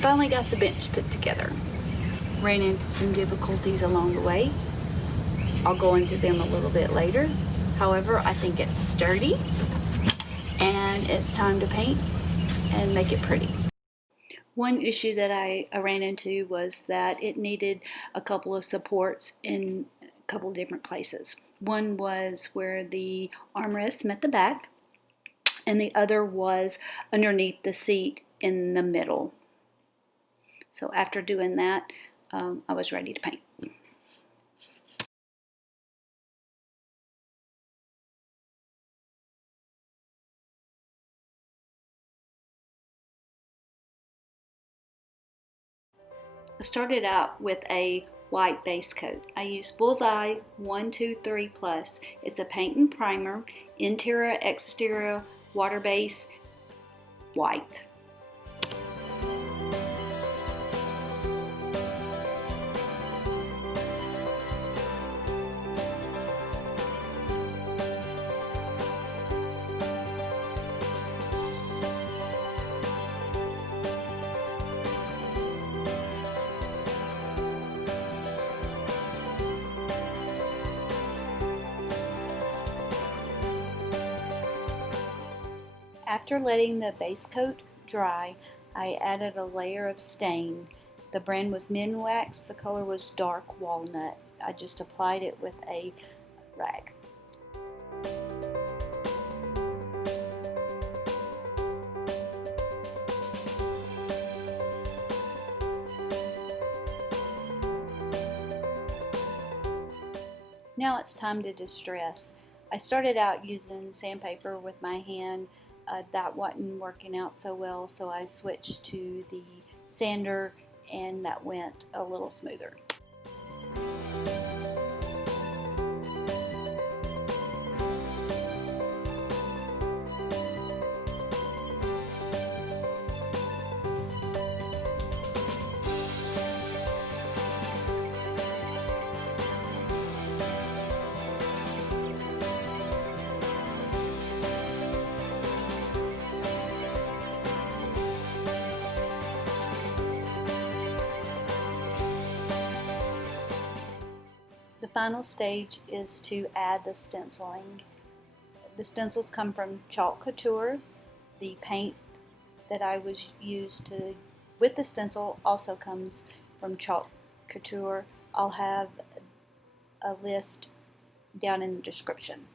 Finally got the bench put together. Ran into some difficulties along the way. I'll go into them a little bit later. However, I think it's sturdy and it's time to paint and make it pretty. One issue that I ran into was that it needed a couple of supports in a couple different places. One was where the armrest met the back, and the other was underneath the seat in the middle. So after doing that, I was ready to paint. I started out with a white base coat. I used Bullseye 123 Plus. It's a paint and primer, interior, exterior, water base, white. After letting the base coat dry, I added a layer of stain. The brand was Minwax, the color was dark walnut. I just applied it with a rag. Now it's time to distress. I started out using sandpaper with my hand. That wasn't working out so well, so I switched to the sander and that went a little smoother. The final stage is to add the stenciling. The stencils come from Couture. The paint that I was used with the stencil also comes from Couture. I'll have a list down in the description.